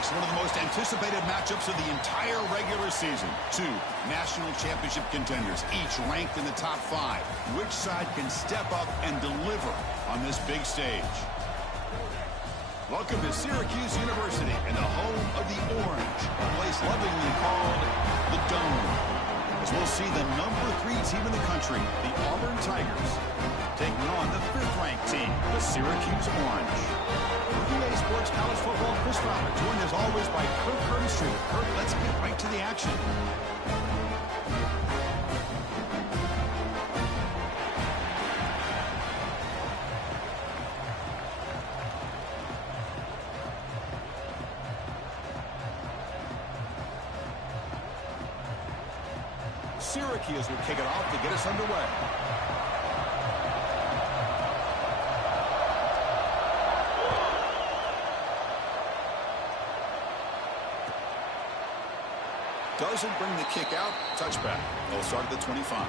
folks, one of the most anticipated matchups of the entire regular season. Two national championship contenders, each ranked in the top 5. Which side can step up and deliver on this big stage? Welcome to Syracuse University and the home of the Orange, a place lovingly called the Dome. As we'll see the number 3 team in the country, the Auburn Tigers, taking on the 5th-ranked team, the Syracuse Orange. EA Sports College Football, Chris Fowler, joined as always by Kirk Curtis Street. Kirk, let's get right to the action. Syracuse will kick it off to get us underway. Doesn't bring the kick out. Touchback. They'll start at the 25.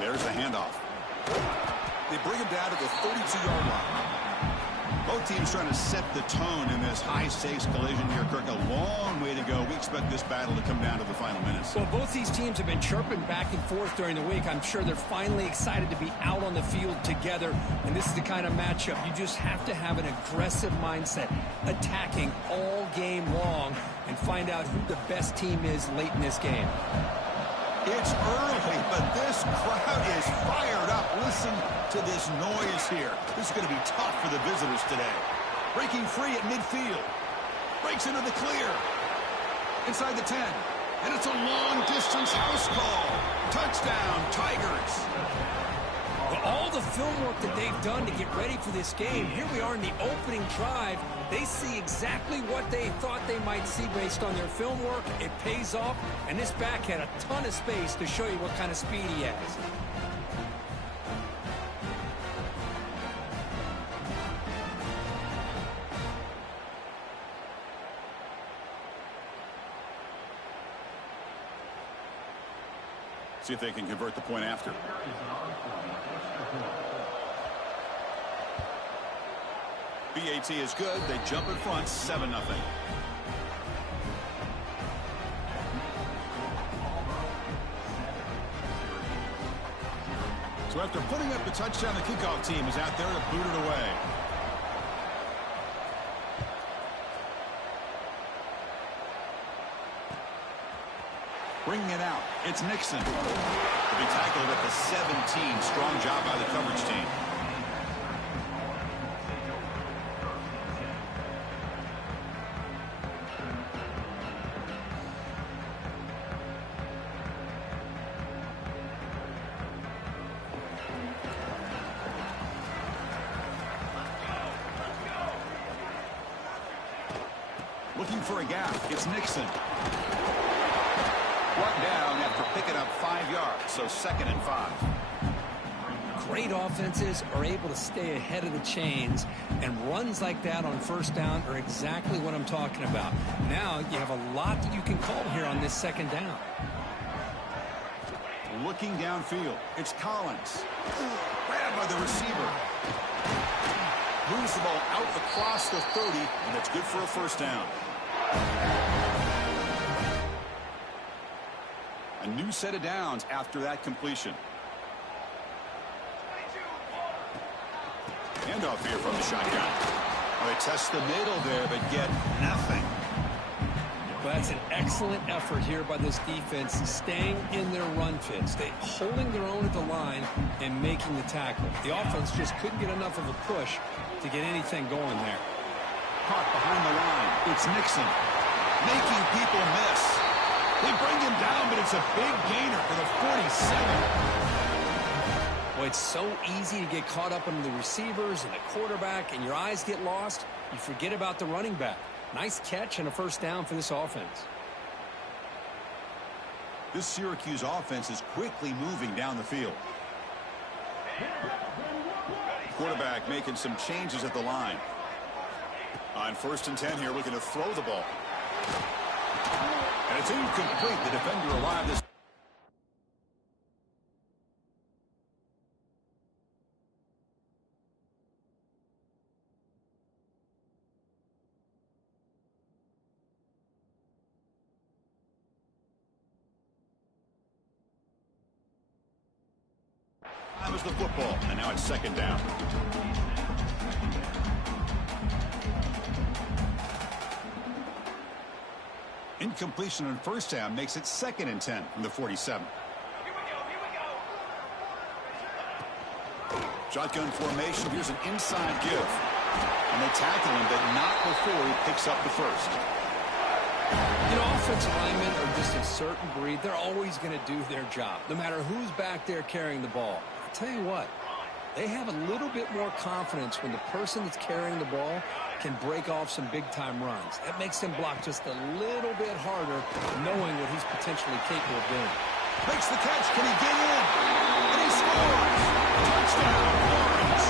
There's the handoff. They bring him down to the 32-yard line. Both teams trying to set the tone in this high-stakes collision here, Kirk. A long way to go. We expect this battle to come down to the final minutes. Well, both these teams have been chirping back and forth during the week. I'm sure they're finally excited to be out on the field together. And this is the kind of matchup you just have to have an aggressive mindset, attacking all game long, and find out who the best team is late in this game. It's early, but this crowd is fired up. Listen to this noise here. This is going to be tough for the visitors today. Breaking free at midfield. Breaks into the clear. Inside the 10. And it's a long-distance house call. Touchdown, Tigers. Well, all the film work that they've done to get ready for this game, here we are in the opening drive. They see exactly what they thought they might see based on their film work. It pays off, and this back had a ton of space to show you what kind of speed he has. See if they can convert the point after. BAT is good. They jump in front, 7-0. So after putting up the touchdown, the kickoff team is out there to boot it away. Bringing it out, it's Nixon. To be tackled at the 17. Strong job by the coverage team. Looking for a gap, it's Nixon. Brought down after picking up 5 yards, so 2nd and 5. Great offenses are able to stay ahead of the chains, and runs like that on first down are exactly what I'm talking about. Now you have a lot that you can call here on this 2nd down. Looking downfield, it's Collins. Grabbed by the receiver. Moves the ball out across the 30, and it's good for a 1st down. A new set of downs after that completion. Handoff here from the shotgun. Oh, they test the middle there, but get nothing. Well, that's an excellent effort here by this defense, staying in their run fits. They holding their own at the line and making the tackle. The offense just couldn't get enough of a push to get anything going there. Caught behind the line. It's Nixon. Making people miss. They bring him down, but it's a big gainer for the 47. Well, it's so easy to get caught up in the receivers and the quarterback, and your eyes get lost. You forget about the running back. Nice catch and a 1st down for this offense. This Syracuse offense is quickly moving down the field. Quarterback making some changes at the line. On 1st and 10 here, looking to throw the ball. And it's incomplete. The defender arrived this. That was the football, and now it's 2nd down. Incompletion on 1st down makes it 2nd and 10 from the 47. Shotgun formation. Here's an inside give. And they tackle him, but not before he picks up the first. You know, offensive linemen are just a certain breed. They're always going to do their job, no matter who's back there carrying the ball. I'll tell you what, they have a little bit more confidence when the person that's carrying the ball can break off some big-time runs. That makes him block just a little bit harder, knowing what he's potentially capable of doing. Makes the catch. Can he get in? And he scores! Touchdown, Orange!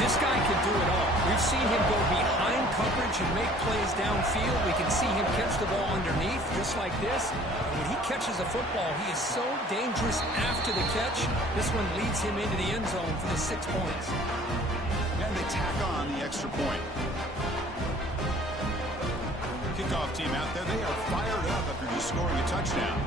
This guy can do it all. We've seen him go behind coverage and make plays downfield. We can see him catch the ball underneath, just like this. And when he catches a football, he is so dangerous after the catch. This one leads him into the end zone for the 6 points. And they tack on the extra point. Kickoff team out there. They are fired up after just scoring a touchdown.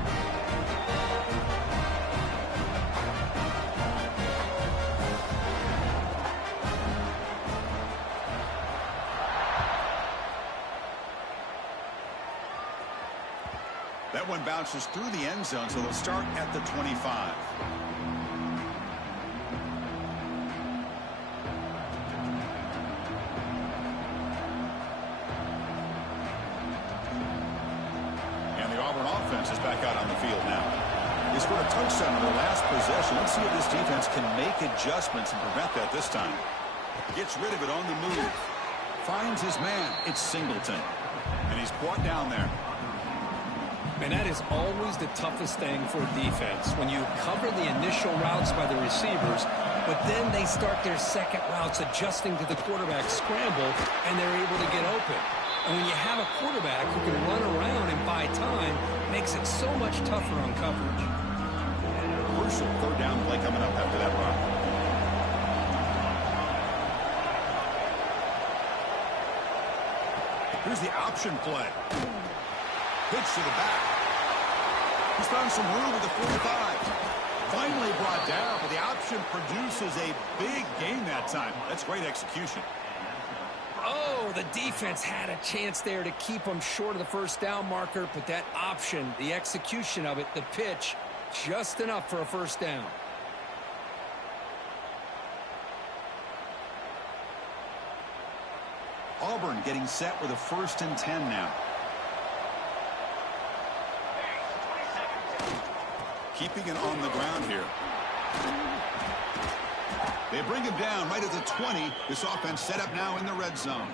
That one bounces through the end zone, so they'll start at the 25. And the Auburn offense is back out on the field now. They scored a touchdown on their last possession. Let's see if this defense can make adjustments and prevent that this time. Gets rid of it on the move. Finds his man. It's Singleton. And he's brought down there. And that is always the toughest thing for a defense, when you cover the initial routes by the receivers, but then they start their second routes adjusting to the quarterback scramble, and they're able to get open. And when you have a quarterback who can run around and buy time, it makes it so much tougher on coverage. Crucial 3rd down play coming up after that run. Here's the option play. Pitch to the back. He's found some room with the 45. Finally brought down, but the option produces a big gain that time. That's great execution. Oh, the defense had a chance there to keep them short of the 1st down marker, but that option, the execution of it, the pitch, just enough for a 1st down. Auburn getting set with a 1st and 10 now. Keeping it on the ground here. They bring him down right at the 20. This offense set up now in the red zone.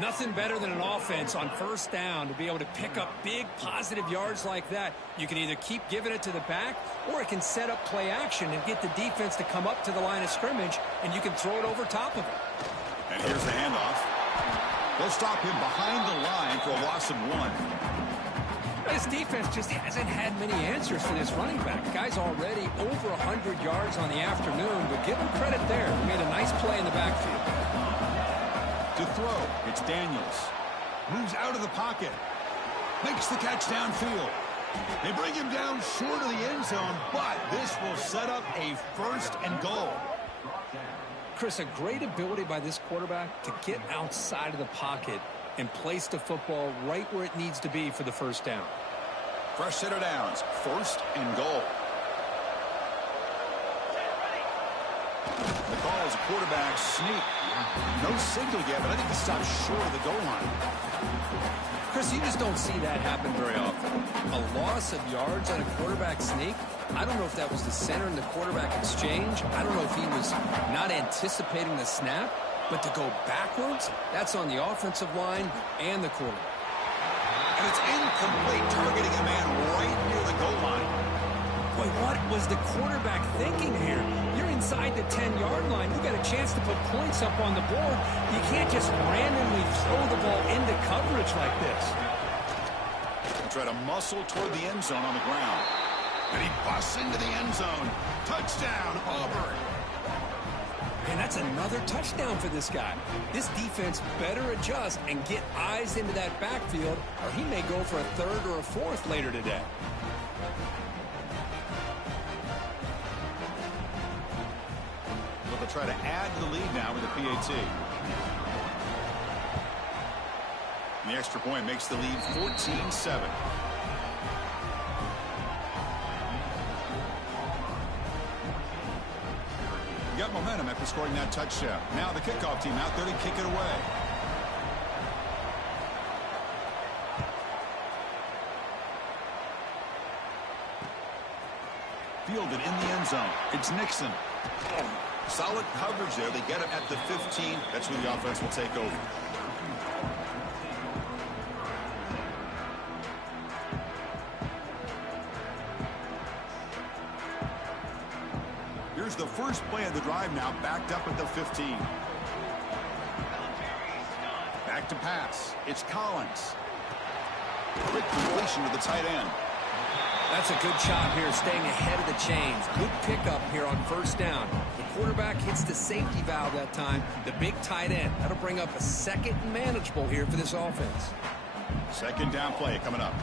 Nothing better than an offense on 1st down to be able to pick up big positive yards like that. You can either keep giving it to the back, or it can set up play action and get the defense to come up to the line of scrimmage, and you can throw it over top of it. And here's the handoff. They'll stop him behind the line for a loss of 1. This defense just hasn't had many answers for this running back. Guy's already over 100 yards on the afternoon, but give him credit there. He made a nice play in the backfield. To throw, it's Daniels. Moves out of the pocket. Makes the catch downfield. They bring him down short of the end zone, but this will set up a 1st and goal. Chris, a great ability by this quarterback to get outside of the pocket and place the football right where it needs to be for the 1st down. Fresh set of downs, 1st and goal. The call is a quarterback sneak. No signal yet, but I think he stops short of the goal line. Chris, you just don't see that happen very often. A loss of yards on a quarterback sneak. I don't know if that was the center in the quarterback exchange. I don't know if he was not anticipating the snap. But to go backwards, that's on the offensive line and the quarterback. And it's incomplete, targeting a man right near the goal line. Boy, what was the quarterback thinking here? You're inside the 10-yard line. You got a chance to put points up on the board. You can't just randomly throw the ball into coverage like this. Try to muscle toward the end zone on the ground. And he busts into the end zone. Touchdown, Auburn. And that's another touchdown for this guy. This defense better adjust and get eyes into that backfield, or he may go for a third or a fourth later today. Well, they'll try to add to the lead now with a PAT. The extra point makes the lead 14-7. Got momentum after scoring that touchdown. Now the kickoff team out there to kick it away. Fielded in the end zone. It's Nixon. Solid coverage there. They get him at the 15. That's where the offense will take over. Here's the first play of the drive now, backed up at the 15. Back to pass. It's Collins. Quick completion to the tight end. That's a good job here, staying ahead of the chains. Good pickup here on first down. The quarterback hits the safety valve that time. The big tight end. That'll bring up a second and manageable here for this offense. Second down play coming up.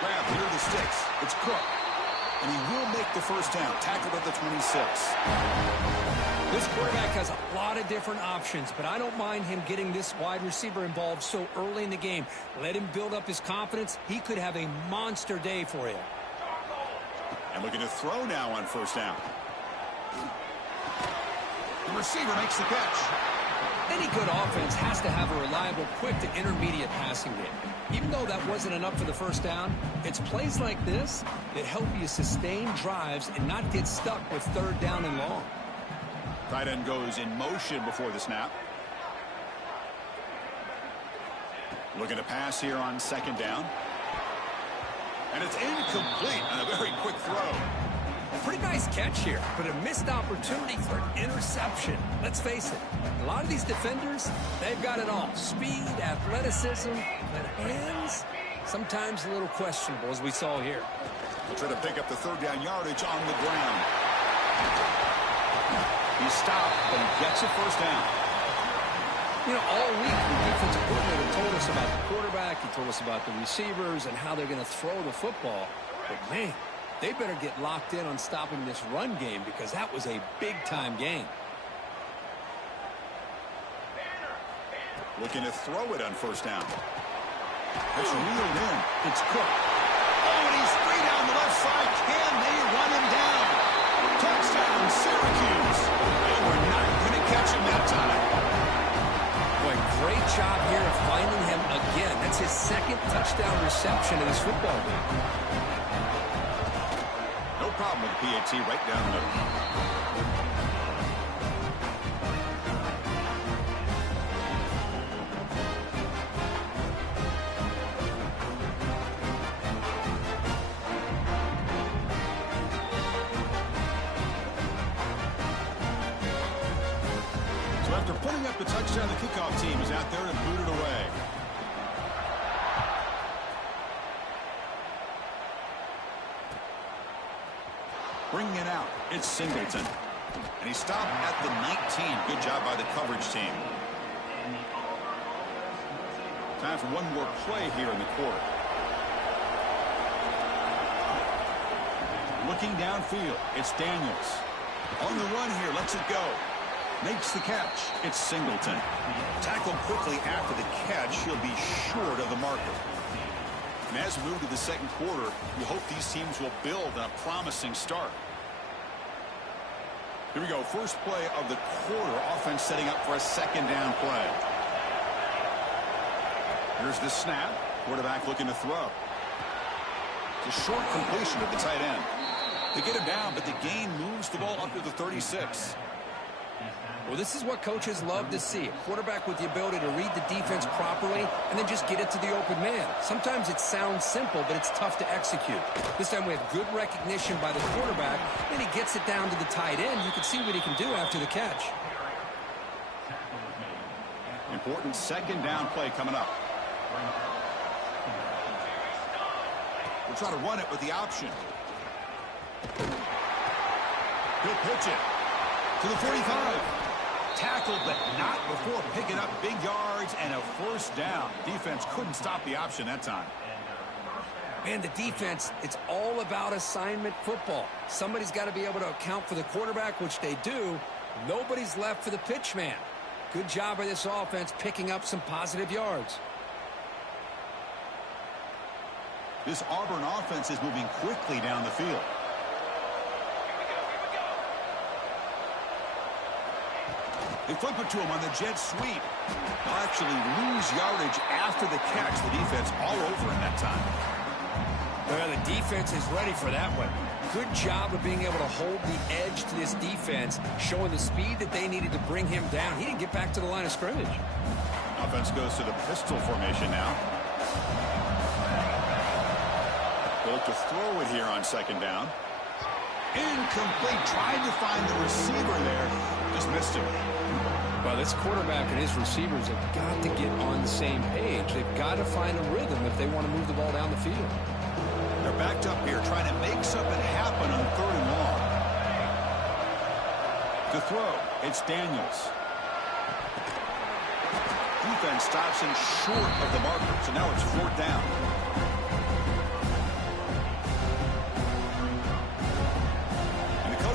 Grab here the sticks. It's Cook. And he will make the first down. Tackled at the 26. This quarterback has a lot of different options, but I don't mind him getting this wide receiver involved so early in the game. Let him build up his confidence. He could have a monster day for you. And looking to throw now on first down. The receiver makes the catch. Any good offense has to have a reliable, quick to intermediate passing game. Even though that wasn't enough for the first down, it's plays like this that help you sustain drives and not get stuck with third down and long. Tight end goes in motion before the snap. Looking to pass here on second down. And it's incomplete on a very quick throw. A pretty nice catch here, but a missed opportunity for an interception. Let's face it, a lot of these defenders, they've got it all. Speed, athleticism, but hands, sometimes a little questionable, as we saw here. We'll try to pick up the third down yardage on the ground. He stopped, but he gets a first down. You know, all week the defensive coordinator told us about the quarterback. He told us about the receivers and how they're going to throw the football. But, man, they better get locked in on stopping this run game because that was a big-time game. Looking to throw it on first down. It's reeled in. It's Cook. Oh, and he's free down the left side. Can they run him down? Touchdown, Syracuse. And we're not going to catch him that time. Boy, great job here of finding him again. That's his second touchdown reception in this football game. No problem with the PAT right down the middle. So after putting up the touchdown, the kickoff team is out there to boot it away. Bringing it out, it's Singleton. And he stopped at the 19. Good job by the coverage team. Time for one more play here in the quarter. Looking downfield, it's Daniels. On the run here, lets it go. Makes the catch. It's Singleton. Tackled quickly after the catch. He'll be short of the marker. And as we move to the second quarter, we hope these teams will build on a promising start. Here we go. First play of the quarter. Offense setting up for a second down play. Here's the snap. Quarterback looking to throw. It's a short completion to the tight end. They get him down, but the gain moves the ball up to the 36. Well, this is what coaches love to see. A quarterback with the ability to read the defense properly and then just get it to the open man. Sometimes it sounds simple, but it's tough to execute. This time we have good recognition by the quarterback, and he gets it down to the tight end. You can see what he can do after the catch. Important second down play coming up. We'll try to run it with the option. He'll pitch it to the 45. Tackled, but not before picking up big yards and a first down. Defense couldn't stop the option that time. Man, the defense, it's all about assignment football. Somebody's got to be able to account for the quarterback, which they do. Nobody's left for the pitch man. Good job by this offense picking up some positive yards. This Auburn offense is moving quickly down the field. They flip it to him on the jet sweep. They'll actually lose yardage after the catch. The defense all over in that time. Well, the defense is ready for that one. Good job of being able to hold the edge to this defense, showing the speed that they needed to bring him down. He didn't get back to the line of scrimmage. Offense goes to the pistol formation now. They'll look to throw it here on second down. Incomplete. Tried to find the receiver there. Just missed him. Well, this quarterback and his receivers have got to get on the same page. They've got to find a rhythm if they want to move the ball down the field. They're backed up here trying to make something happen on third and long. To throw, it's Daniels. Defense stops him short of the marker, so now it's fourth down.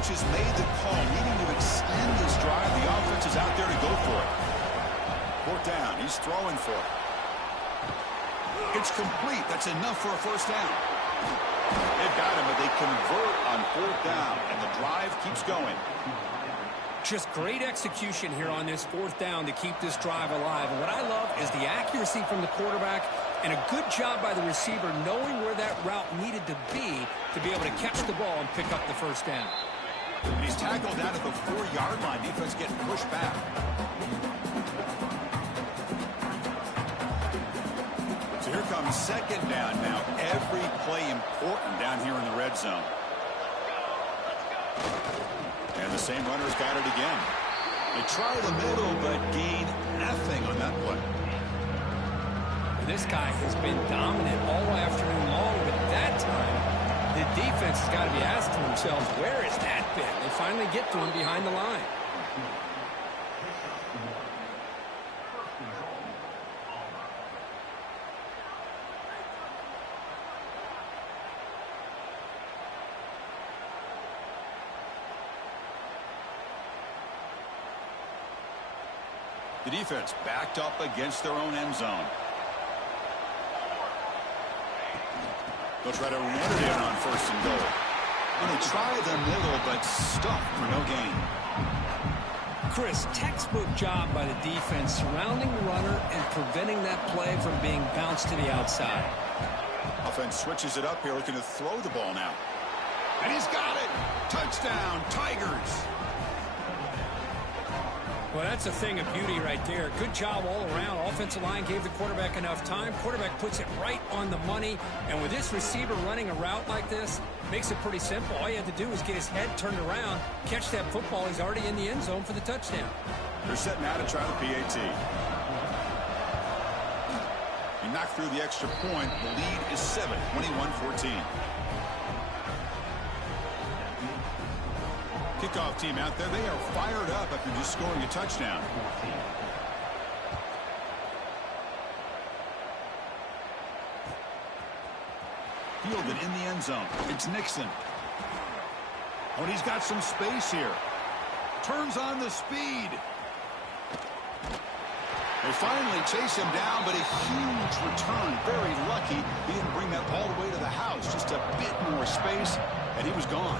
Has made the call, needing to extend this drive. The offense is out there to go for it. Fourth down. He's throwing for it. It's complete. That's enough for a first down. They've got him, but they convert on fourth down, and the drive keeps going. Just great execution here on this fourth down to keep this drive alive. And what I love is the accuracy from the quarterback and a good job by the receiver knowing where that route needed to be able to catch the ball and pick up the first down. And he's tackled out at the 4-yard line. Defense getting pushed back. So here comes second down now. Every play important down here in the red zone. And the same runner's got it again. They try the middle, but gain nothing on that play. This guy has been dominant all afternoon long, but that time, the defense has got to be asking themselves, where has that been? They finally get to him behind the line. The defense backed up against their own end zone. They'll try to run it in on first and goal. And they try the middle, but stuffed for no gain. Chris, textbook job by the defense surrounding the runner and preventing that play from being bounced to the outside. Offense switches it up here, looking to throw the ball now. And he's got it! Touchdown, Tigers! Well, that's a thing of beauty right there. Good job all around. Offensive line gave the quarterback enough time. Quarterback puts it right on the money. And with this receiver running a route like this, makes it pretty simple. All you have to do is get his head turned around, catch that football. He's already in the end zone for the touchdown. They're setting out to try the PAT. He knocked through the extra point. The lead is 7, 21-14. Kickoff team out there. They are fired up after just scoring a touchdown. Fielded in the end zone. It's Nixon. Oh, and he's got some space here. Turns on the speed. They finally chase him down, but a huge return. Very lucky he didn't bring that all the way to the house. Just a bit more space, and he was gone.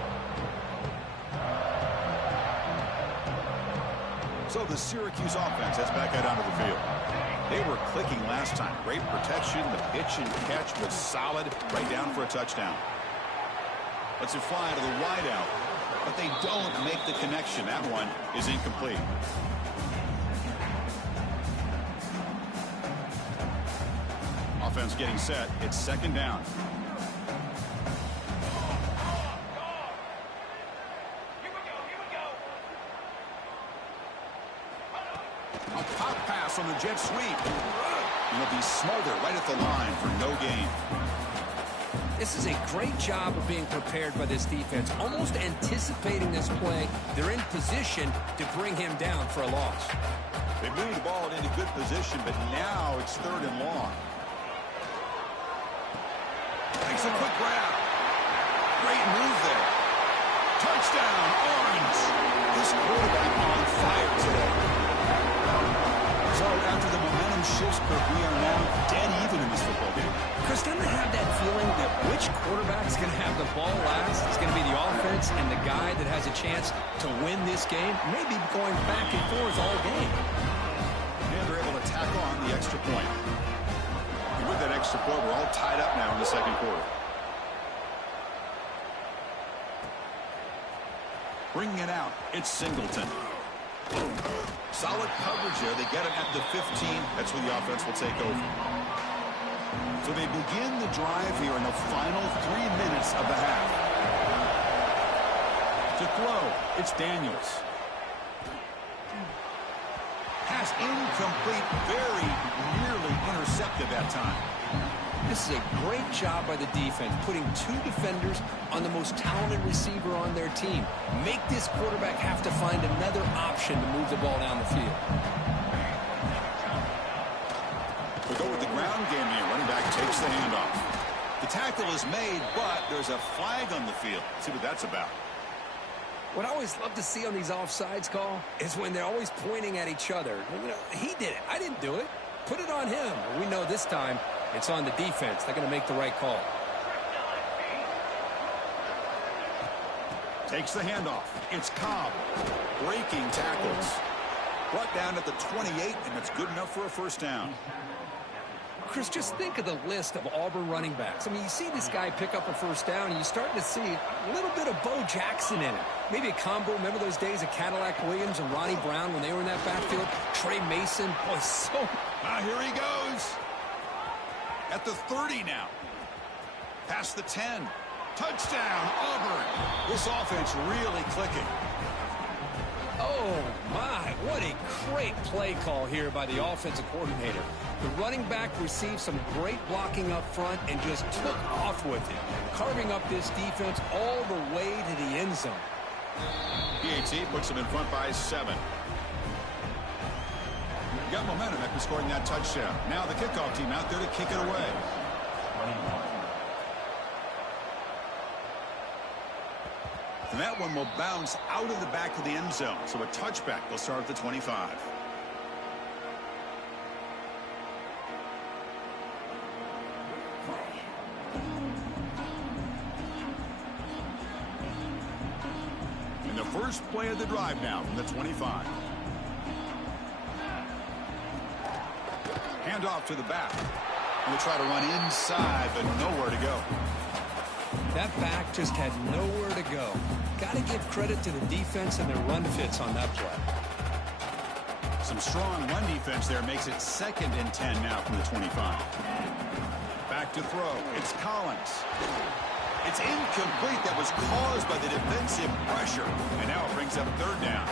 So the Syracuse offense heads back out onto the field. They were clicking last time. Great protection. The pitch and catch was solid. Right down for a touchdown. Let's it fly to the wideout. but they don't make the connection. That one is incomplete. Offense getting set. It's second down. A pop pass on the jet sweep. And he'll be smothered right at the line for no gain. This is a great job of being prepared by this defense, almost anticipating this play. They're in position to bring him down for a loss. They moved the ball into good position, but now it's third and long. Makes a quick grab. Great move there. Touchdown, Orange. This quarterback on fire today. So after the momentum shifts, we are now dead even in this football game. Chris, don't I have that feeling that which quarterback's going to have the ball last is going to be the offense, and the guy that has a chance to win this game may be going back and forth all game. And they're able to tack on the extra point. And with that extra point, we're all tied up now in the second quarter. Bringing it out, it's Singleton. Solid coverage there. They get it at the 15. That's where the offense will take over. So they begin the drive here in the final 3 minutes of the half. To throw, it's Daniels. Pass incomplete, very nearly intercepted that time. This is a great job by the defense, putting two defenders on the most talented receiver on their team. Make this quarterback have to find another option to move the ball down the field. We go with the ground game here. Running back takes the handoff. The tackle is made, but there's a flag on the field. Let's see what that's about. What I always love to see on these offsides call is when they're always pointing at each other. You know, he did it. I didn't do it. Put it on him. We know this time it's on the defense. They're going to make the right call. Takes the handoff. It's Cobb. Breaking tackles. Brought down at the 28, and it's good enough for a first down. Chris, just think of the list of Auburn running backs. I mean, you see this guy pick up a first down, and you're starting to see a little bit of Bo Jackson in it. Maybe a combo. Remember those days of Cadillac Williams and Ronnie Brown when they were in that backfield? Trey Mason. Boy, so... Here he goes. At the 30 now. Past the 10. Touchdown, Auburn. This offense really clicking. Oh, my. What a great play call here by the offensive coordinator. The running back received some great blocking up front and just took off with it, carving up this defense all the way to the end zone. PAT puts them in front by 7. Got momentum after scoring that touchdown. Now the kickoff team out there to kick it away. And that one will bounce out of the back of the end zone. So a touchback will start at the 25. And the first play of the drive now from the 25. Handoff to the back. And we'll try to run inside, but nowhere to go. That back just had nowhere to go. Got to give credit to the defense and their run fits on that play. Some strong run defense there makes it 2nd and 10 now from the 25. Back to throw. It's Collins. It's incomplete. That was caused by the defensive pressure. And now it brings up 3rd down.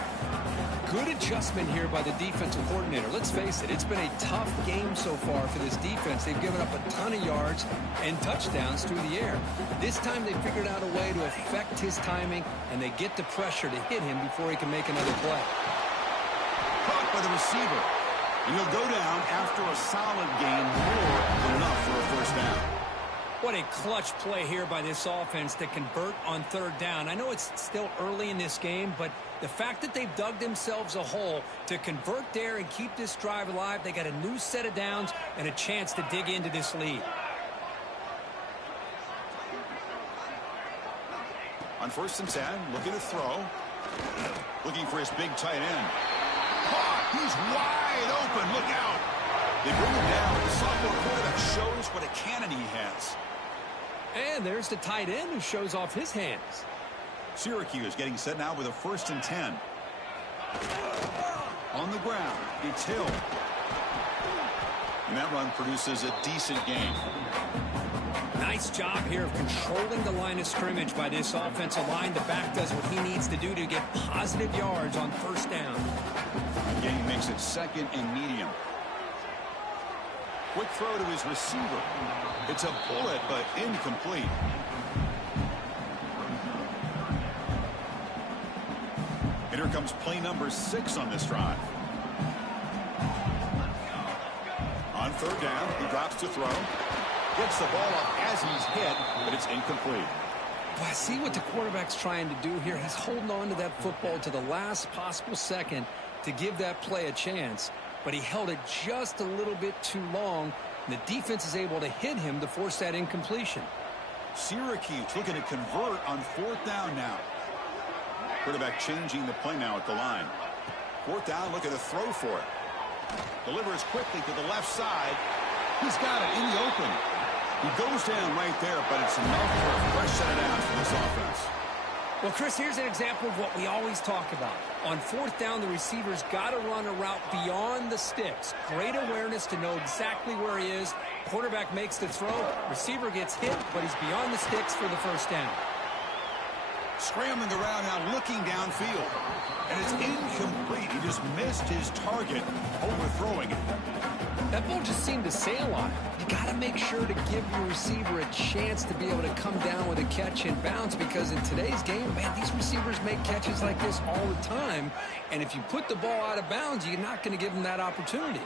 Good adjustment here by the defensive coordinator. Let's face it, it's been a tough game so far for this defense. They've given up a ton of yards and touchdowns through the air. This time they figured out a way to affect his timing, and they get the pressure to hit him before he can make another play. Caught by the receiver. And he'll go down after a solid gain, more than enough for a first down. What a clutch play here by this offense to convert on 3rd down. I know it's still early in this game, but the fact that they've dug themselves a hole to convert there and keep this drive alive, they got a new set of downs and a chance to dig into this lead. On 1st and 10, looking to throw. Looking for his big tight end. Caught! He's wide open. Look out! They bring him down. The sophomore quarterback shows what a cannon he has. And there's the tight end who shows off his hands. Syracuse getting set now with a 1st and 10. On the ground, it's Hill. And that run produces a decent gain. Nice job here of controlling the line of scrimmage by this offensive line. The back does what he needs to do to get positive yards on 1st down. Gain makes it 2nd and medium. Quick throw to his receiver. It's a bullet, but incomplete. And here comes play number 6 on this drive. On 3rd down, he drops to throw. Gets the ball up as he's hit, but it's incomplete. Well, see what the quarterback's trying to do here. He's holding on to that football to the last possible second to give that play a chance. But he held it just a little bit too long, and the defense is able to hit him to force that incompletion. Syracuse looking to convert on 4th down now. Quarterback changing the play now at the line. 4th down, looking to throw for it. Delivers quickly to the left side. He's got it in the open. He goes down right there, but it's enough for a fresh set of downs for this offense. Well, Chris, here's an example of what we always talk about. On 4th down, the receiver's got to run a route beyond the sticks. Great awareness to know exactly where he is. Quarterback makes the throw. Receiver gets hit, but he's beyond the sticks for the 1st down. Scrambling around now, looking downfield. And it's incomplete. He just missed his target, overthrowing it. That ball just seemed to sail on him. You got to make sure to give your receiver a chance to be able to come down with a catch and bounce, because in today's game, man, these receivers make catches like this all the time. And if you put the ball out of bounds, you're not going to give them that opportunity.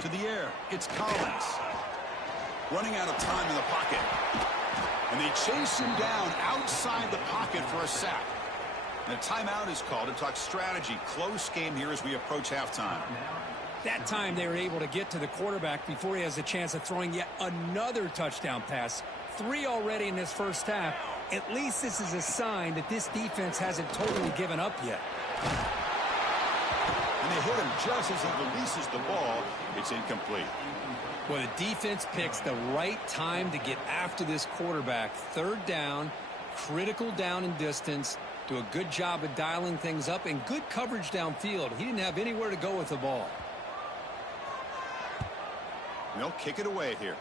To the air, it's Collins. Running out of time in the pocket. And they chase him down outside the pocket for a sack. And a timeout is called to talk strategy. Close game here as we approach halftime. That time they were able to get to the quarterback before he has a chance of throwing yet another touchdown pass. 3 already in this 1st half. At least this is a sign that this defense hasn't totally given up yet. And they hit him just as he releases the ball. It's incomplete. Well, the defense picks the right time to get after this quarterback. 3rd down, critical down and distance. Do a good job of dialing things up, and good coverage downfield. He didn't have anywhere to go with the ball. They'll kick it away here.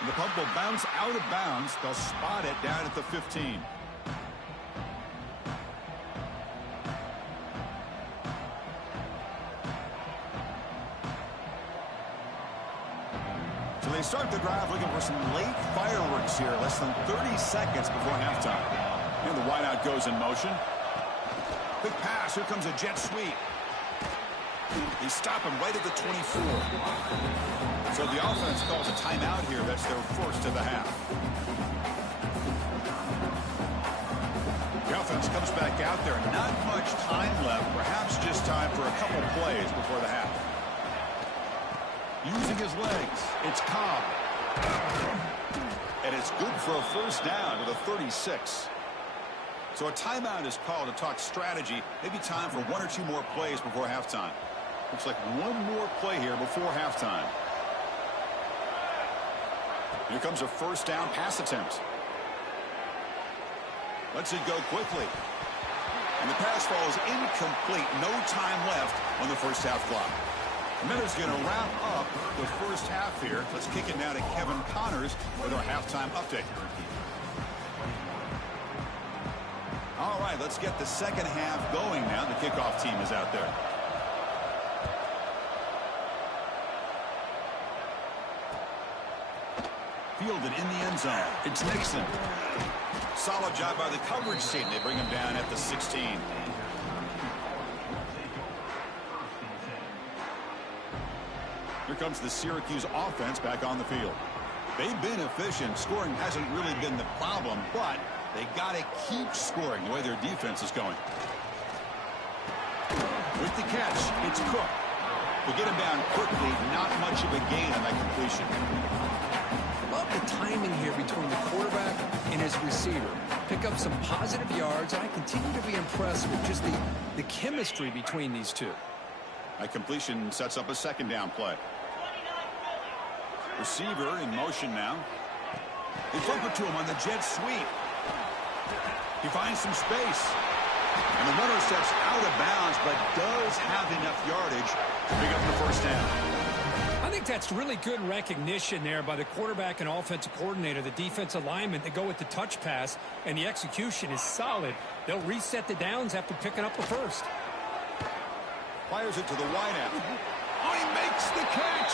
And the punt will bounce out of bounds. They'll spot it down at the 15. So they start the drive looking for some late fireworks here. Less than 30 seconds before halftime. And the wideout goes in motion. Quick pass. Here comes a jet sweep. They stop him right at the 24. So the offense calls a timeout here. That's their 1st of the half. The offense comes back out there. Not much time left. Perhaps just time for a couple plays before the half. Using his legs. It's Cobb. And it's good for a 1st down with a 36. So a timeout is called to talk strategy. Maybe time for 1 or 2 more plays before halftime. Looks like 1 more play here before halftime. Here comes a 1st down pass attempt. Lets it go quickly. And the pass falls incomplete. No time left on the 1st half clock. Miller's going to wrap up the 1st half here. Let's kick it now to Kevin Connors with our halftime update. All right, let's get the 2nd half going now. The kickoff team is out there. Fielded in the end zone. It's Nixon. Solid job by the coverage team. They bring him down at the 16. Here comes the Syracuse offense back on the field. They've been efficient. Scoring hasn't really been the problem, but they got to keep scoring the way their defense is going. With the catch, it's Cook. They get him down quickly. Not much of a gain on that completion. Love the timing here between the quarterback and his receiver. Pick up some positive yards, and I continue to be impressed with just the chemistry between these two. That completion sets up a 2nd down play. Receiver in motion now. They flip it to him on the jet sweep. He finds some space. And the runner steps out of bounds, but does have enough yardage to pick up the first down. I think that's really good recognition there by the quarterback and offensive coordinator, the defensive lineman. They go with the touch pass, and the execution is solid. They'll reset the downs after picking up the first. Fires it to the wideout. Oh, he makes the catch.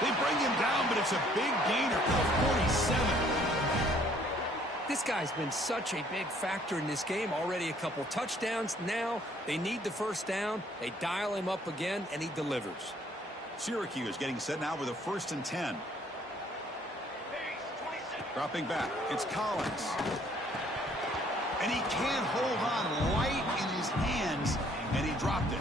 They bring him down, but it's a big gainer for the 47. This guy's been such a big factor in this game. Already a couple touchdowns. Now they need the first down. They dial him up again, and he delivers. Syracuse getting set now with a 1st and 10. Dropping back. It's Collins. And he can't hold on right in his hands, and he dropped it.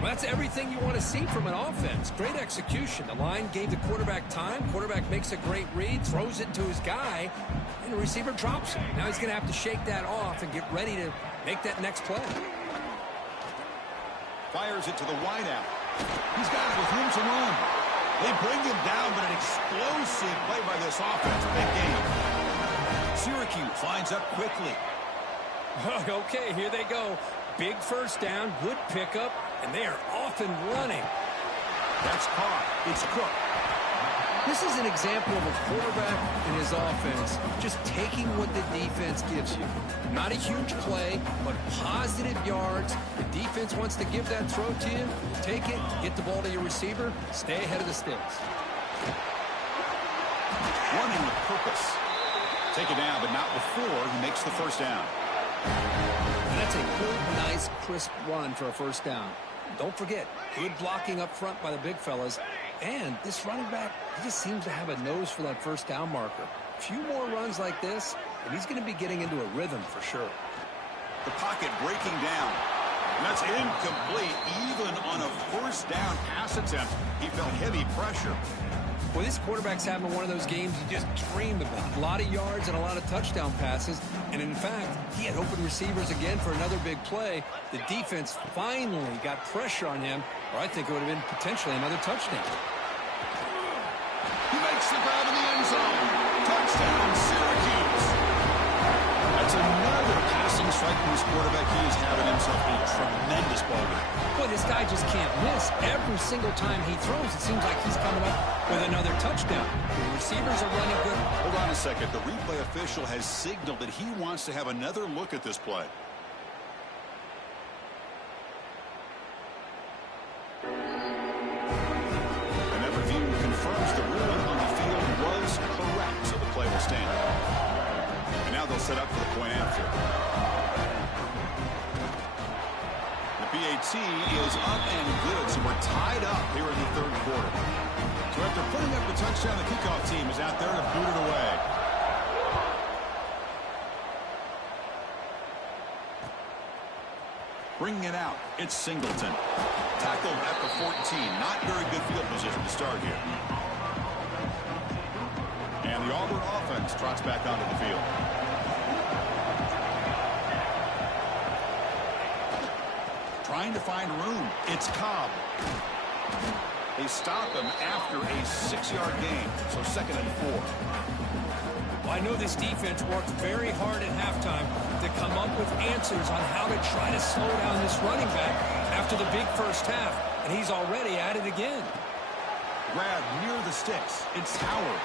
Well, that's everything you want to see from an offense. Great execution. The line gave the quarterback time. Quarterback makes a great read, throws it to his guy, and the receiver drops it. Now he's going to have to shake that off and get ready to make that next play. Fires it to the wideout. He's got it with room to run. They bring him down, but an explosive play by this offense. Big game. Syracuse lines up quickly. Okay, here they go. Big first down, good pickup, and they are off and running. That's caught. It's Cook. This is an example of a quarterback and his offense just taking what the defense gives you. Not a huge play, but positive yards. The defense wants to give that throw to you. Take it, get the ball to your receiver, stay ahead of the sticks. Running with purpose. Take it down, but not before he makes the first down. And that's a good, nice, crisp run for a first down. Don't forget, good blocking up front by the big fellas. And this running back, he just seems to have a nose for that first down marker. A few more runs like this, and he's going to be getting into a rhythm for sure. The pocket breaking down. And that's incomplete. Even on a first down pass attempt, he felt heavy pressure. Well, this quarterback's having one of those games you just dreamed about. A lot of yards and a lot of touchdown passes. And in fact, he had open receivers again for another big play. The defense finally got pressure on him, or I think it would have been potentially another touchdown. He makes the grab in the end zone. Touchdown, Syracuse. That's another passing strike from this quarterback. He is having himself a tremendous ball game. Boy, this guy just can't miss. Every single time he throws, it seems like he's coming up with another touchdown. The receivers are running good. Hold on a second. The replay official has signaled that he wants to have another look at this play. And that review confirms the ruling on the field was correct, so the play will stand. And now they'll set up for the point after. BAT is up and good, so we're tied up here in the third quarter. So after putting up the touchdown, the kickoff team is out there to boot it away. Bringing it out, it's Singleton. Tackled at the 14. Not very good field position to start here. And the Auburn offense trots back onto the field. Trying to find room. It's Cobb. They stop him after a 6-yard gain, so 2nd and 4. Well, I know this defense worked very hard at halftime to come up with answers on how to try to slow down this running back after the big first half, and he's already at it again. Grab near the sticks. It's Howard.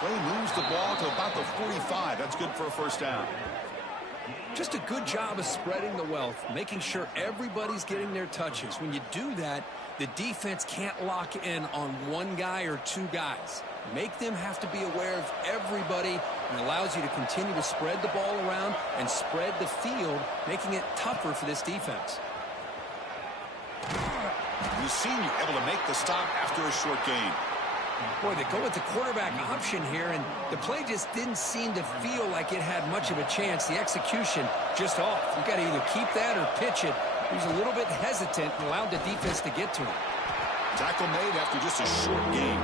Play moves the ball to about the 45. That's good for a first down. Just a good job of spreading the wealth, making sure everybody's getting their touches. When you do that, the defense can't lock in on one guy or two guys. Make them have to be aware of everybody, and allows you to continue to spread the ball around and spread the field, making it tougher for this defense. Lucini able to make the stop after a short gain. Boy, they go with the quarterback option here, and the play just didn't seem to feel like it had much of a chance. The execution just off. You've got to either keep that or pitch it. He was a little bit hesitant and allowed the defense to get to him. Tackle made after just a short gain.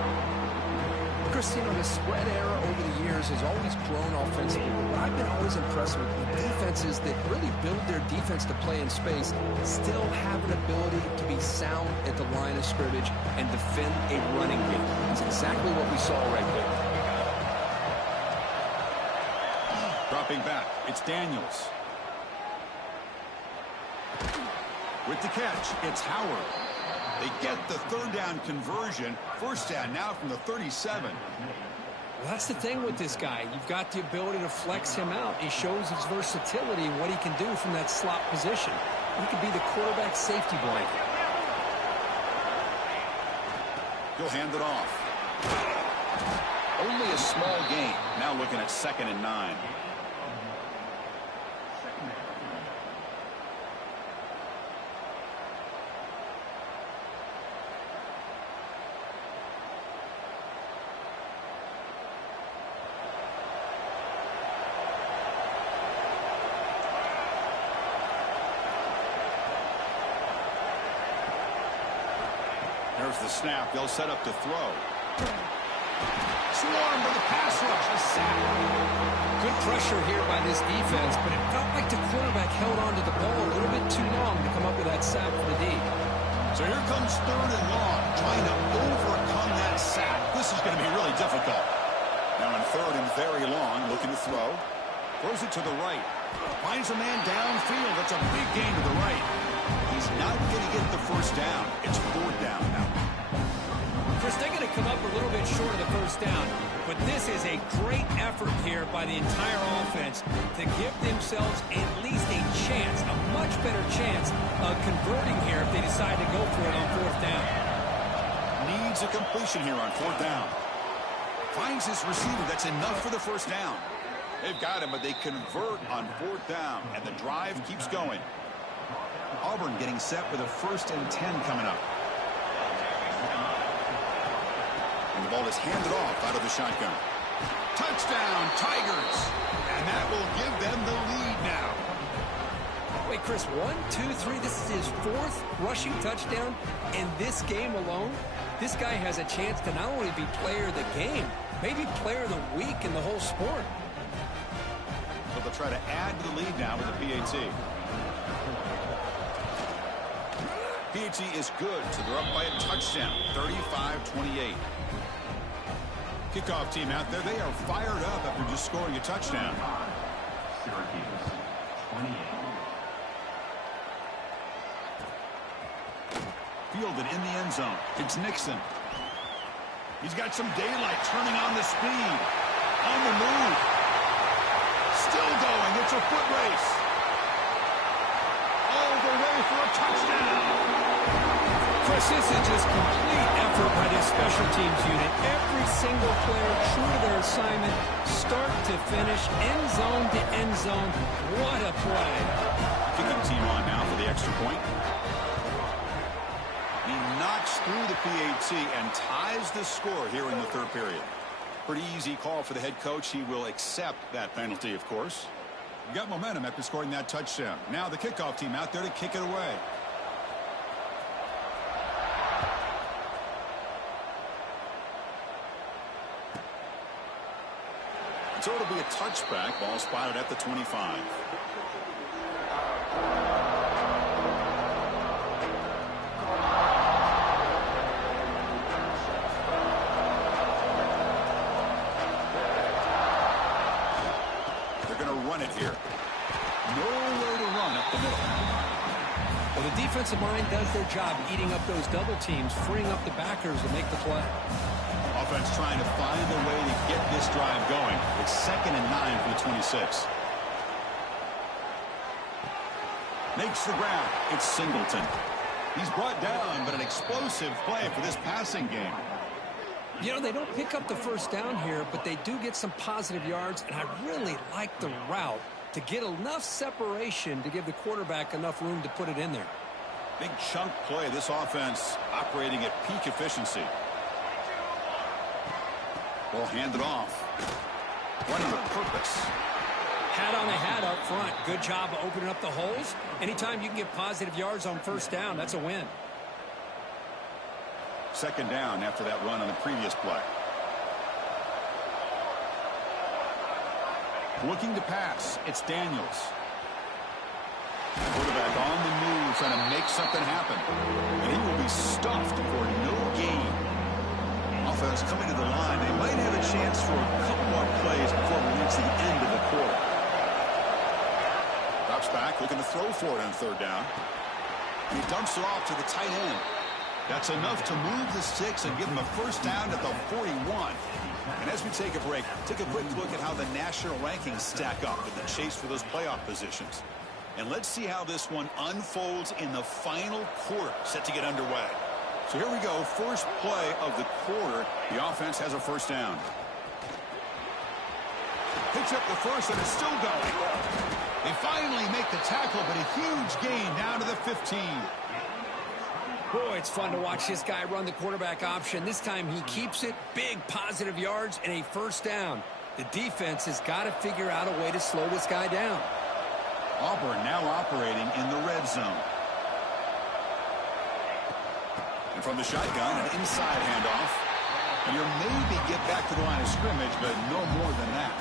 Chris, you know, the spread era over the years has always grown offensively. But I've been always impressed with defenses that really build their defense to play in space, still have an ability to be sound at the line of scrimmage and defend a running game. That's exactly what we saw right there. Dropping back, it's Daniels. With the catch, it's Howard. They get the third down conversion. First down now from the 37. Well, that's the thing with this guy. You've got the ability to flex him out. He shows his versatility and what he can do from that slot position. He could be the quarterback safety blanket. He'll hand it off. Only a small gain. Now looking at 2nd and 9. There's the snap. They'll set up to throw. Swarm for the pass rush. A sack. Good pressure here by this defense, but it felt like the quarterback held on to the ball a little bit too long to come up with that sack for the D. So here comes 3rd and long, trying to overcome that sack. This is going to be really difficult. Now in 3rd and very long, looking to throw. Throws it to the right. Finds a man downfield. That's a big gain to the right. He's not going to get the first down. It's 4th down now. Chris, they're going to come up a little bit short of the first down, but this is a great effort here by the entire offense to give themselves at least a chance, a much better chance of converting here if they decide to go for it on 4th down. Needs a completion here on 4th down. Finds his receiver. That's enough for the first down. They've got him, but they convert on 4th down, and the drive keeps going. Auburn getting set with a 1st and 10 coming up. And the ball is handed off out of the shotgun. Touchdown, Tigers! And that will give them the lead now. Wait, Chris, 1, 2, 3. This is his 4th rushing touchdown in this game alone. This guy has a chance to not only be player of the game, maybe player of the week in the whole sport. So they'll try to add to the lead now with the PAT. PAT is good, so they're up by a touchdown, 35-28. Kickoff team out there, they are fired up after just scoring a touchdown. Syracuse, 28. Fielded in the end zone. It's Nixon. He's got some daylight, turning on the speed. On the move. Still going. It's a foot race. All the way for a touchdown. Chris, this is just complete effort by this special teams unit. Every single player true to their assignment, start to finish, end zone to end zone. What a play. Kicking team on now for the extra point. He knocks through the PAT and ties the score here in the 3rd period. Pretty easy call for the head coach. He will accept that penalty, of course. Got momentum after scoring that touchdown. Now the kickoff team out there to kick it away. So it'll be a touchback. Ball spotted at the 25. They're going to run it here. Nowhere to run up the middle. Well, the defensive line does their job eating up those double teams, freeing up the backers to make the play. Offense trying to find a way to get this drive going. It's 2nd and 9 for the 26. Makes the ground. It's Singleton. He's brought down, but an explosive play for this passing game. You know, they don't pick up the first down here, but they do get some positive yards, and I really like the route to get enough separation to give the quarterback enough room to put it in there. Big chunk play. This offense operating at peak efficiency. Ball handed off. Running with purpose. Hat on the hat up front. Good job of opening up the holes. Anytime you can get positive yards on first down, that's a win. 2nd down after that run on the previous play. Looking to pass. It's Daniels. Quarterback on the move, trying to make something happen. And he will be stuffed for no gain. Offense coming to the line. They might have a chance for a couple more plays before we reach the end of the quarter. Drops back, looking to throw for it on third down. He dumps it off to the tight end. That's enough to move the sticks and give him a first down at the 41. And as we take a break, take a quick look at how the national rankings stack up in the chase for those playoff positions. And let's see how this one unfolds in the final quarter set to get underway. So here we go. First play of the quarter. The offense has a first down. Picks up the first, and it's still going. They finally make the tackle, but a huge gain down to the 15. Boy, it's fun to watch this guy run the quarterback option. This time he keeps it, big positive yards, and a first down. The defense has got to figure out a way to slow this guy down. Auburn now operating in the red zone. And from the shotgun, an inside handoff. And you'll maybe get back to the line of scrimmage, but no more than that.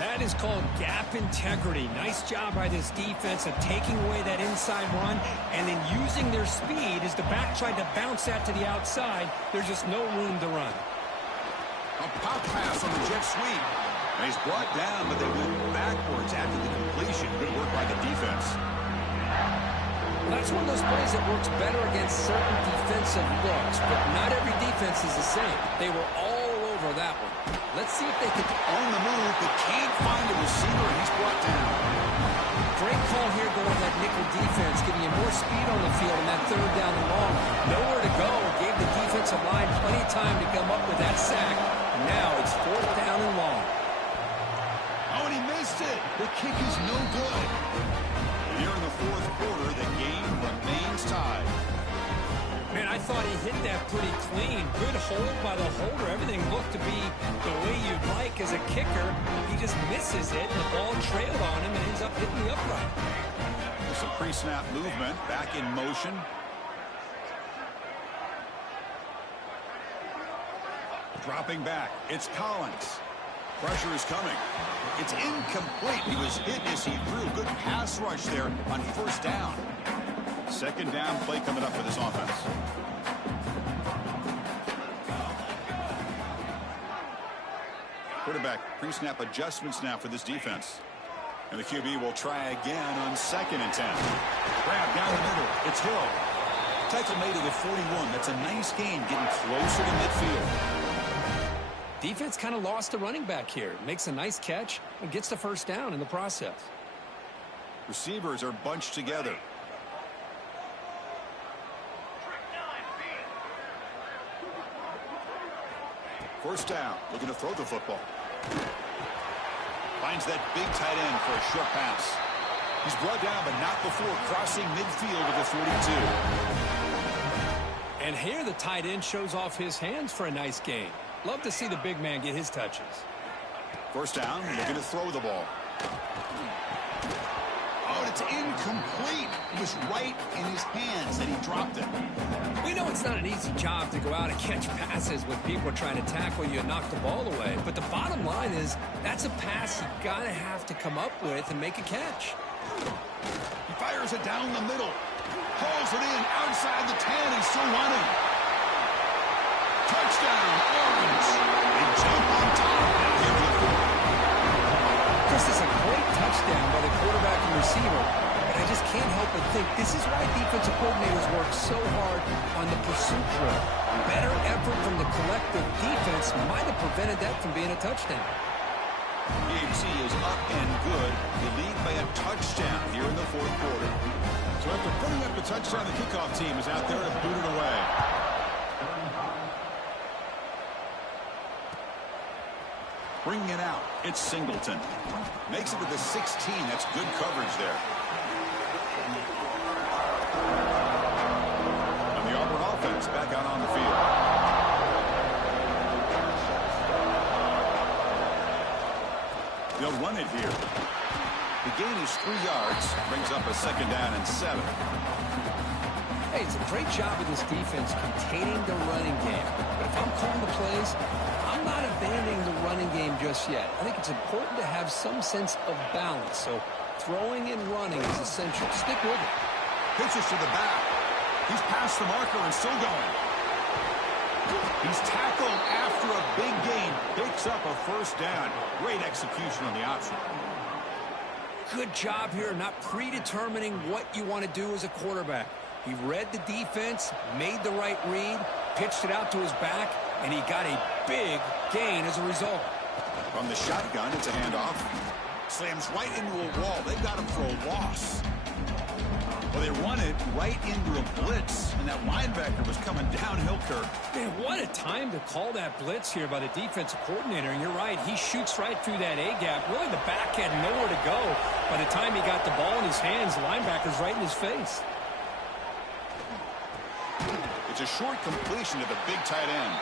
That is called gap integrity. Nice job by this defense of taking away that inside run and then using their speed as the back tried to bounce that to the outside. There's just no room to run. A pop pass on the jet sweep. And he's brought down, but they went backwards after the completion. Good work by the defense. Well, that's one of those plays that works better against certain defensive looks, but not every defense is the same. They were all over that one. Let's see if they can on the move, but can't find a receiver, and he's brought down. Great call here going that nickel defense, giving you more speed on the field in that third down and long. Nowhere to go. Gave the defensive line plenty of time to come up with that sack. And now it's fourth down and long. Oh, and he missed it. The kick is no good. And here in the fourth quarter, the game remains tied. Man, I thought he hit that pretty clean. Good hold by the holder. Everything looked to be the way you'd like as a kicker. He just misses it, and the ball trailed on him and ends up hitting the upright. There's a pre-snap movement, back in motion. Dropping back, it's Collins. Pressure is coming. It's incomplete. He was hit as he threw. Good pass rush there on first down. Second down play coming up for this offense. Quarterback pre-snap adjustments now for this defense. And the QB will try again on 2nd and 10. Grab down the middle. It's Hill. Tackle made at the 41. That's a nice gain, getting closer to midfield. Defense kind of lost the running back here. Makes a nice catch and gets the first down in the process. Receivers are bunched together. First down, looking to throw the football. Finds that big tight end for a short pass. He's brought down, but not before crossing midfield of the 42. And here the tight end shows off his hands for a nice gain. Love to see the big man get his touches. First down, looking to throw the ball. Oh, it's incomplete. It was right in his hands that he dropped it. We know it's not an easy job to go out and catch passes when people are trying to tackle you and knock the ball away. But the bottom line is that's a pass you gotta have to come up with and make a catch. He fires it down the middle. Hauls it in outside the 10 and still running. Touchdown, Orange. They jump on top. This is a great touchdown by the quarterback and receiver. And I just can't help but think this is why defensive coordinators work so hard on the pursuit drill. Better effort from the collective defense might have prevented that from being a touchdown. EHC is up and good. The lead by a touchdown here in the fourth quarter. So after putting up the touchdown, the kickoff team is out there to boot it away. Bringing it out, it's Singleton. Makes it to the 16. That's good coverage there. And the Auburn offense back out on the field. They'll run it here. The gain is 3 yards. Brings up a 2nd down and 7. Hey, it's a great job of this defense containing the running game. But if I'm calling the plays, I'm not abandoning the running game just yet. I think it's important to have some sense of balance. So throwing and running is essential. Stick with it. Pitches to the back. He's past the marker and still going. He's tackled after a big gain. Picks up a first down. Great execution on the option. Good job here, not predetermining what you want to do as a quarterback. He read the defense, made the right read, pitched it out to his back, and he got a big gain as a result. From the shotgun, it's a handoff. Slams right into a wall. They've got him for a loss. Well, they run it right into a blitz, and that linebacker was coming downhill, Kirk. Man, what a time to call that blitz here by the defensive coordinator. And you're right, he shoots right through that A-gap. Really, the back had nowhere to go. By the time he got the ball in his hands, the linebacker's right in his face. It's a short completion to the big tight end.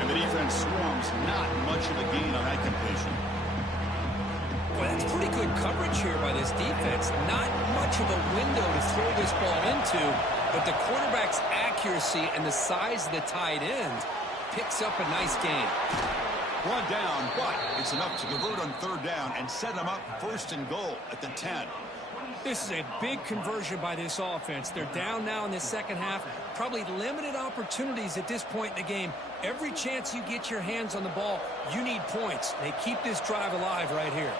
And the defense swarms. Not much of a gain on that completion. Well, that's pretty good coverage here by this defense. Not much of a window to throw this ball into, but the quarterback's accuracy and the size of the tight end picks up a nice gain. One down, but it's enough to convert on third down and set them up first and goal at the 10. This is a big conversion by this offense. They're down now in the second half. Probably limited opportunities at this point in the game. Every chance you get your hands on the ball, you need points. They keep this drive alive right here.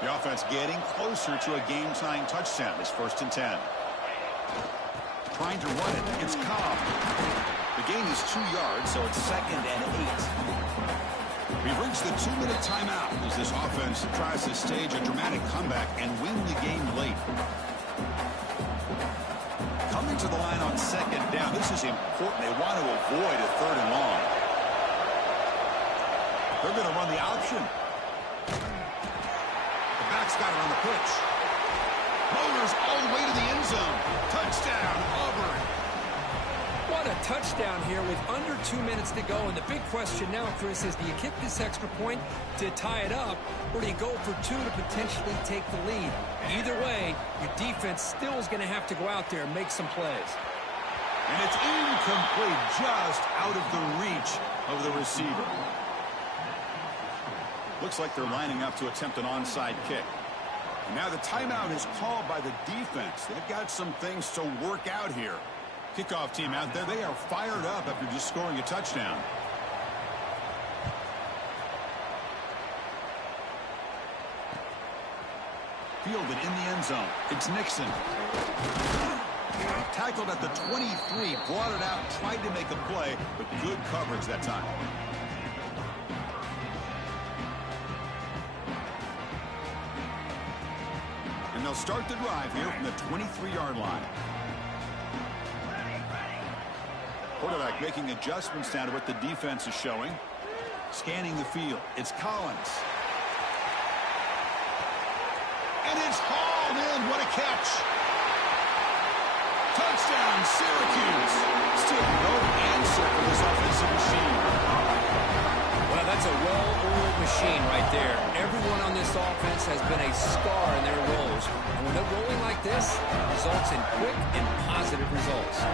The offense getting closer to a game-tying touchdown. It's first and 10. Trying to run it. It's Cobb. The gain is 2 yards, so it's second and 8. We've reached the 2-minute timeout as this offense tries to stage a dramatic comeback and win the game late. Coming to the line on second down. This is important. They want to avoid a third and long. They're going to run the option. The back's got it on the pitch. Motors all the way to the end zone. Touchdown, Auburn. What a touchdown here with under 2 minutes to go. And the big question now, Chris, is do you kick this extra point to tie it up, or do you go for 2 to potentially take the lead? Either way, your defense still is going to have to go out there and make some plays. And it's incomplete, just out of the reach of the receiver. Looks like they're lining up to attempt an onside kick. And now the timeout is called by the defense. They've got some things to work out here. Kickoff team out there, they are fired up after just scoring a touchdown. Fielded in the end zone. It's Nixon. Tackled at the 23, brought it out, tried to make a play, but good coverage that time. And they'll start the drive here from the 23-yard line. Quarterback making adjustments now to what the defense is showing. Scanning the field. It's Collins. And it's hauled in. What a catch. Touchdown, Syracuse. Still no answer for this offensive machine. Well, that's a well-oiled machine right there. Everyone on this offense has been a star in their roles. And when they're rolling like this, it results in quick and positive results.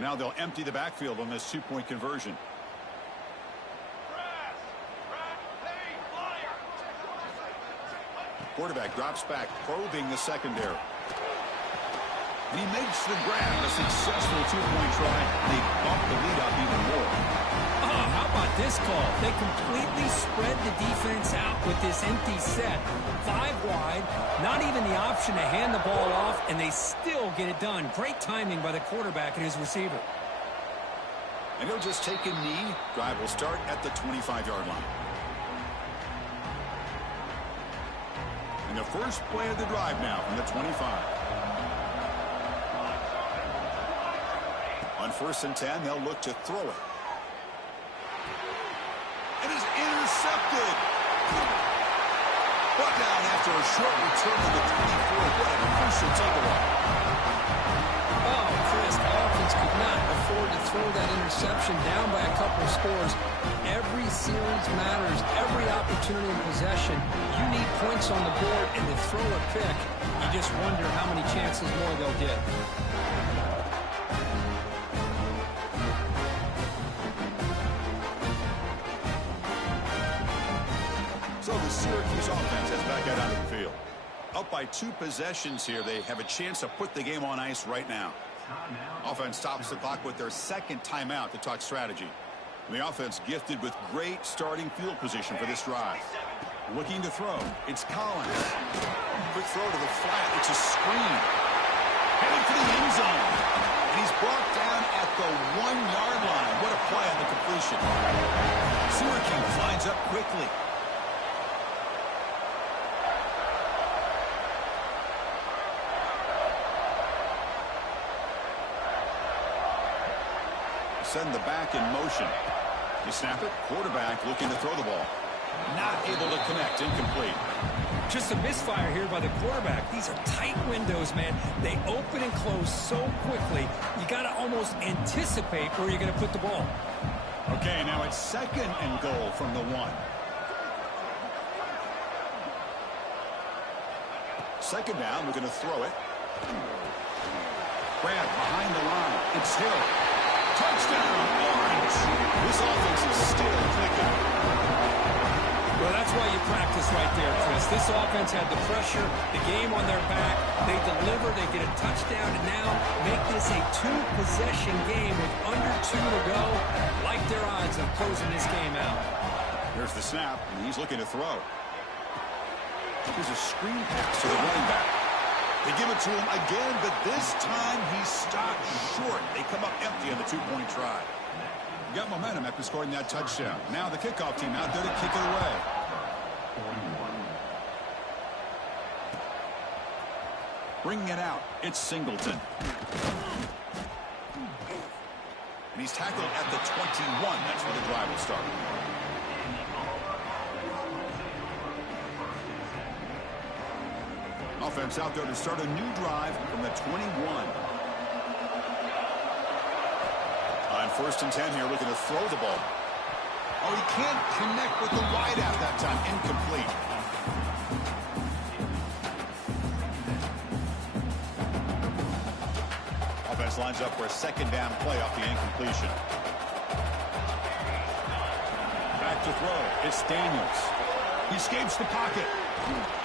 Now they'll empty the backfield on this two-point conversion. Quarterback drops back, probing the secondary. And he makes the grab, a successful two-point try, and they bump the lead up even more. Oh, how about this call? They completely spread the defense out with this empty set. 5 wide, not even the option to hand the ball off, and they still get it done. Great timing by the quarterback and his receiver. And he'll just take a knee. Drive will start at the 25-yard line. And the first play of the drive now from the 25. On first and 10, they'll look to throw it. It is intercepted. Brought down after a short return to the 24. What a crucial takeaway. Oh, Chris, possession, down by a couple of scores. Every series matters. Every opportunity in possession. You need points on the board, and to throw a pick, you just wonder how many chances more they'll get. So the Syracuse offense is back out onto the field. Up by 2 possessions here. They have a chance to put the game on ice right now. Offense stops the clock with their second timeout to talk strategy. And the offense gifted with great starting field position for this drive. Looking to throw. It's Collins. Quick throw to the flat. It's a screen. Heading for the end zone. And he's brought down at the 1-yard line. What a play on the completion. Syracuse lines up quickly. Send the back in motion. You snap it. Quarterback looking to throw the ball. Not able to connect. Incomplete. Just a misfire here by the quarterback. These are tight windows, man. They open and close so quickly. You got to almost anticipate where you're going to put the ball. Okay, now it's 2nd and goal from the 1. 2nd down. We're going to throw it. Grab behind the line. It's Hill. Touchdown, Orange. This offense is still clicking. Well, that's why you practice right there, Chris. This offense had the pressure, the game on their back. They deliver, they get a touchdown, and now make this a 2-possession game with under 2 to go. Like their odds of closing this game out. Here's the snap, and he's looking to throw. Here's a screen pass to the running back. They give it to him again, but this time he stopped short. They come up empty on the 2-point try. Got momentum after scoring that touchdown. Now the kickoff team out there to kick it away. Bringing it out, it's Singleton. And he's tackled at the 21. That's where the drive will start. Offense out there to start a new drive from the 21. On 1st and 10 here, looking to throw the ball. Oh, he can't connect with the wideout that time. Incomplete. Offense lines up for a 2nd down play off the incompletion. Back to throw. It's Daniels. He escapes the pocket.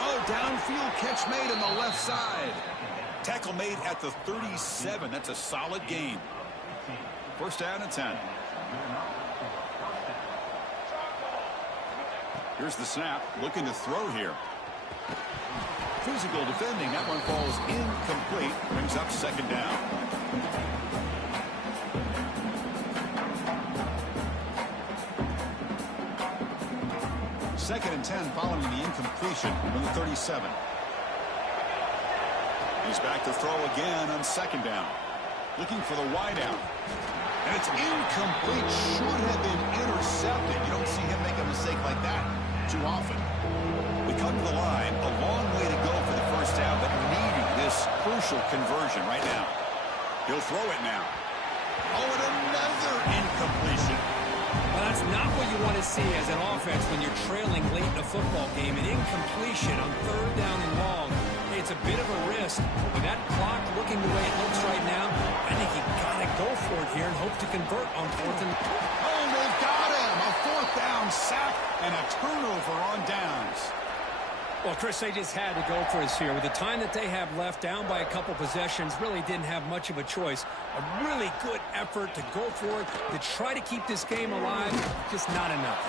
Oh, downfield catch made on the left side. Tackle made at the 37. That's a solid gain. 1st down and 10. Here's the snap. Looking to throw here. Physical defending. That one falls incomplete. Brings up 2nd down. Second and 10 following the incompletion from the 37. He's back to throw again on 2nd down. Looking for the wideout. And it's incomplete. Should have been intercepted. You don't see him make a mistake like that too often. We come to the line. A long way to go for the 1st down, but needing this crucial conversion right now. He'll throw it now. Oh, and another incompletion. Well, that's not what you want to see as an offense when you're trailing late in a football game. An incompletion on 3rd down and long. It's a bit of a risk. With that clock looking the way it looks right now, I think you've got to go for it here and hope to convert on 4th and... Oh, they've got him! A 4th down sack and a turnover on downs. Well, Chris, they just had to go for us here. With the time that they have left, down by a couple possessions, really didn't have much of a choice. A really good effort to go for it, to try to keep this game alive, just not enough.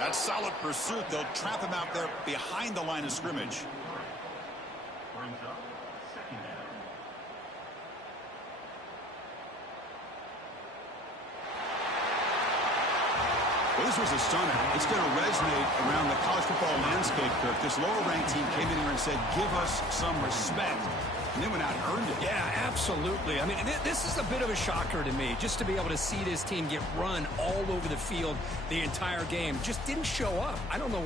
That solid pursuit, they'll trap him out there behind the line of scrimmage. Brings up 2nd down. Well, this was a stunner. It's going to resonate around the college football landscape, Kirk. This lower-ranked team came in here and said, give us some respect. And they went out and earned it. Yeah, absolutely. I mean, this is a bit of a shocker to me, just to be able to see this team get run all over the field the entire game. Just didn't show up. I don't know.